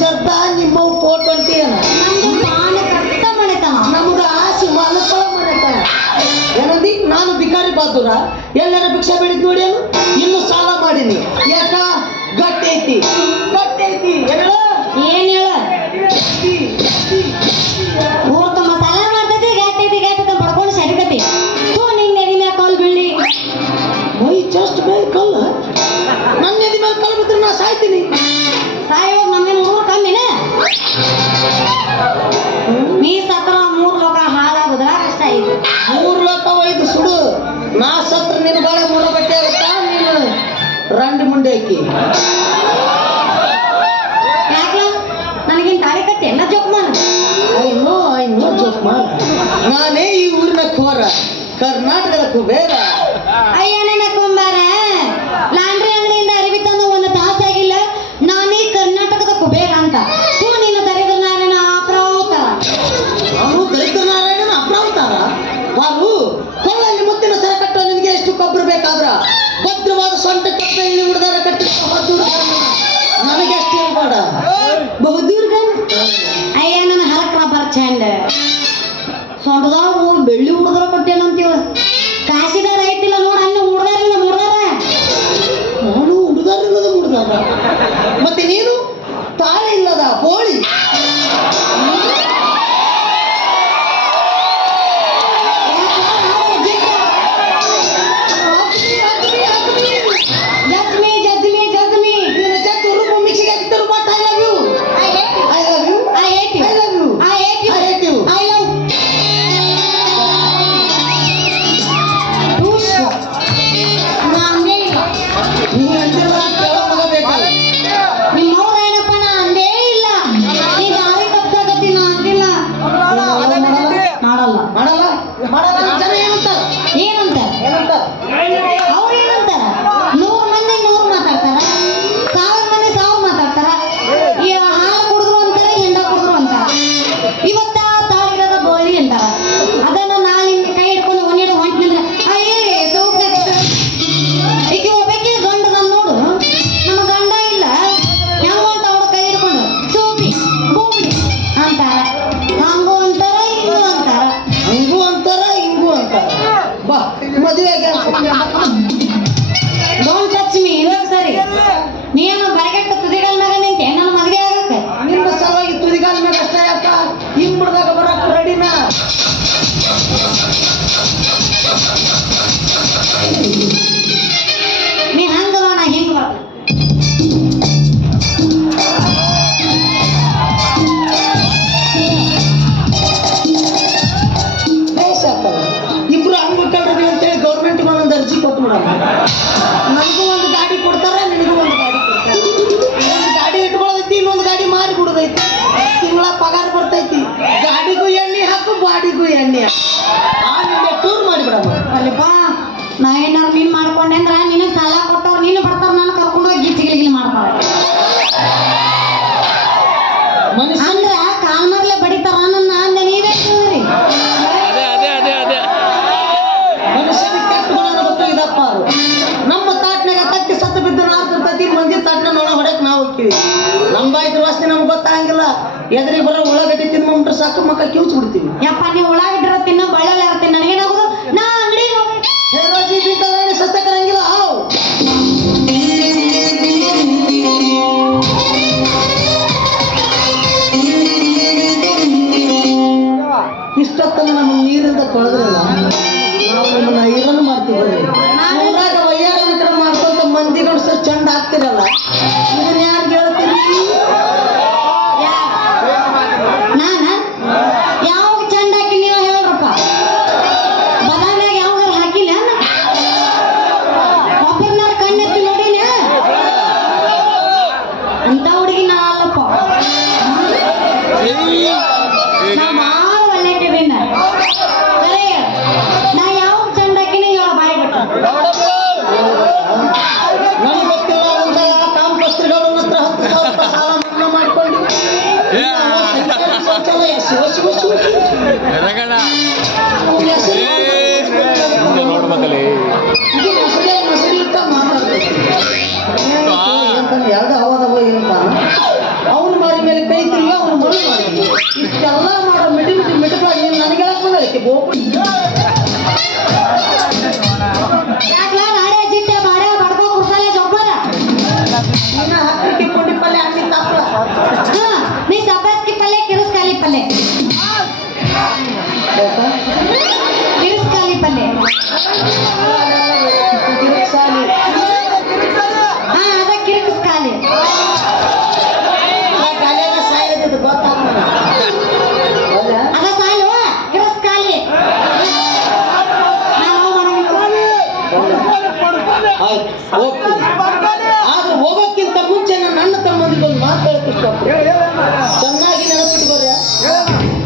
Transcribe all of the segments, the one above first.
ಜರ್ದ ನಿಮ್ಮವು photo ಅಂತೀಯನ ನಮಗ ಆಸೆ ಮಲಕಳ ಮಾಡಕ ಏನಂದಿ ನಾನು ಭಿಕಾರಿ ಬಾದುರ ಎಲ್ಲರ ಭಿಕ್ಷೆ ಬೇಡಿದ್ ನೋಡಿ ಇನ್ನು ಸಾಲ ಮಾಡಿನಿ ಯಾಕ ಗಟ್ಟಿ ಐತಿ ಗಟ್ಟಿ ಐತಿ ಹೇಳ ಏನ್ ಹೇಳ ಐತಿ ಯಾಕೆ? ನನಗಿನ್ ತಾಳಿ ಕಟ್ಟಿ ಎಲ್ಲ ಜೋಕ್ಮಾನ್ ಅಯ್ಯೋ ಅಯ್ಯೋ ಜೋಕ್ಮಾನ್ ನಾನೇ ಈ ಊರಿನ ಕೋರ ಕರ್ನಾಟಕದ ಕುಬೇರ. ಅಯ್ಯ ನನ್ನ ಕುಂಬಾರ. ಲಾಂಡ್ರಿ ಅಂಗಡಿಯಿಂದ ಅರಿವಿ ತಂದು ಒಂದು ತಾಸಾಗಿಲ್ಲ ನಾನೇ ಕರ್ನಾಟಕದ ಕುಬೇರ ಅಂತ. ಹುಡುಗಾವು ಬೆಳ್ಳಿ ಹುಡುಗರ ಕೊಟ್ಟೇನಂತೀವ ಕಾಸಿದಾರ ಐತಿಲ್ಲ ನೋಡ, ಅಲ್ಲಿ ಹುಡುಗಾರಿಲ್ಲ ಮುಡ್ದಾರ ನೋಡು ಹುಡುಗಾರಿಲ್ಲದ ಮುಡ್ದಾರ ಮತ್ತೆ ನೀನು? ಆಮೇಲೆ ಟೂರ್ ಮಾಡಿಬಿಡೋದು. ಅಲ್ಲಿ ಬಾ ನಾ ಏನಾರು ನೀನು ಮಾಡ್ಕೊಂಡೆ ಅಂದ್ರೆ ನಿನಗೆ ಸಾಲ ಕೊಟ್ಟವ್ರು ನೀನು ಬರ್ತಾರ ನಾನು ಕರ್ಕೊಂಡು ಹೋಗಿ ಗಿಚ್ಚಿಗಿಲಿಗಿಲಿ ಮಾಡ್ತಾರೆ ಅಂದ್ರೆ ಕಾಲ್ ಮಗ್ಲೆ ಬಡಿತಾರ ನನ್ನ ಅಂದೆ ನೀವೇ ಕೇಳ್ರಿ. ಮನುಷ್ಯನ ಕೆಟ್ಟ ಗುಣ ಗೊತ್ತು ಇದಪ್ಪ ಅದು. ನಮ್ಮ ತಾಟ್ನಾಗ ತಕ್ಕಿ ಸತ್ತು ಬಿದ್ದು ನಾವು ಪ್ರತಿ ಮಂದಿ ತಾಟ್ನ ನೋಡ ಹೊಡಕ್ ನಾವು ನಮ್ಮ ನಮ್ಬಾಯ್ತು ವಾಸನೆ ನಮ್ಗೆ ಗೊತ್ತಾಗಂಗಿಲ್ಲ. ಎದ್ರಿಗೆ ಬರೋ ಉಳ್ಳಾಗಡ್ಡಿ ಉಂಟ್ರೆ ಸಾಕು ಮಕ್ಕ ಕಿವುಚ್ ಬಿಡ್ತೀವಿ. ಯಪ್ಪ ನೀವು ಉಳ್ಳಾಗಡ್ಡಿ ತಿನ್ನ ಬಳ್ಳಲ್ಲಿ ಇರ್ತೀನಿ ನನಗೇನಾಗುದು ನಾ ಅಂಗಡಿ ಹೇರೋಜಿ ಬಿಟ್ಟದೇನೆ ನಮ್ಮ ನೀರಿಂದ ಕೊಳದ್ರೆ 我不一样。ಮುಂಚೆ ಮಾತಾಡ್ತಿಷ್ಟ ನನ್ನ ತಮ್ಮಂದಿಗೆ ಒಂದು ಇಷ್ಟಪಡ್ತೀನಿ ಚೆನ್ನಾಗಿ ನೆನಪಿಟ್ಕೋರಿ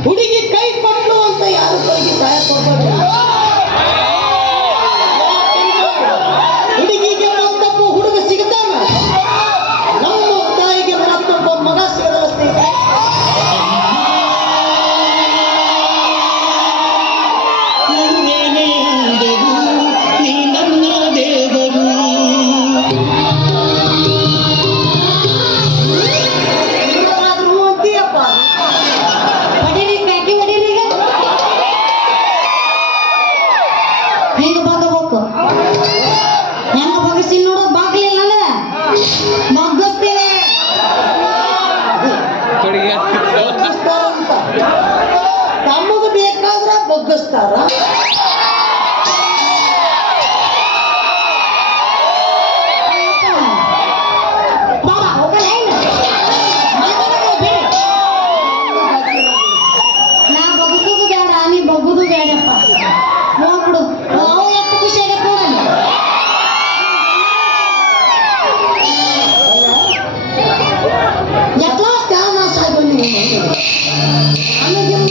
ಹುಡುಗಿ ಕೈ ಕೊಟ್ಲು ಹಿಂಗ ಬಗ್ಗಬೇಕು ಹೆಂಗ ಬಗ್ಗಿಸಿ ನೋಡೋ ಬಾಗ್ಲಿಲ್ಲ ಅಂದ್ರೆ? ಬಗ್ಗಿಸ್ತೀವಿ ತಮಗೆ ಬೇಕಾದ್ರ ಬಗ್ಗಿಸ್ತಾರ Ano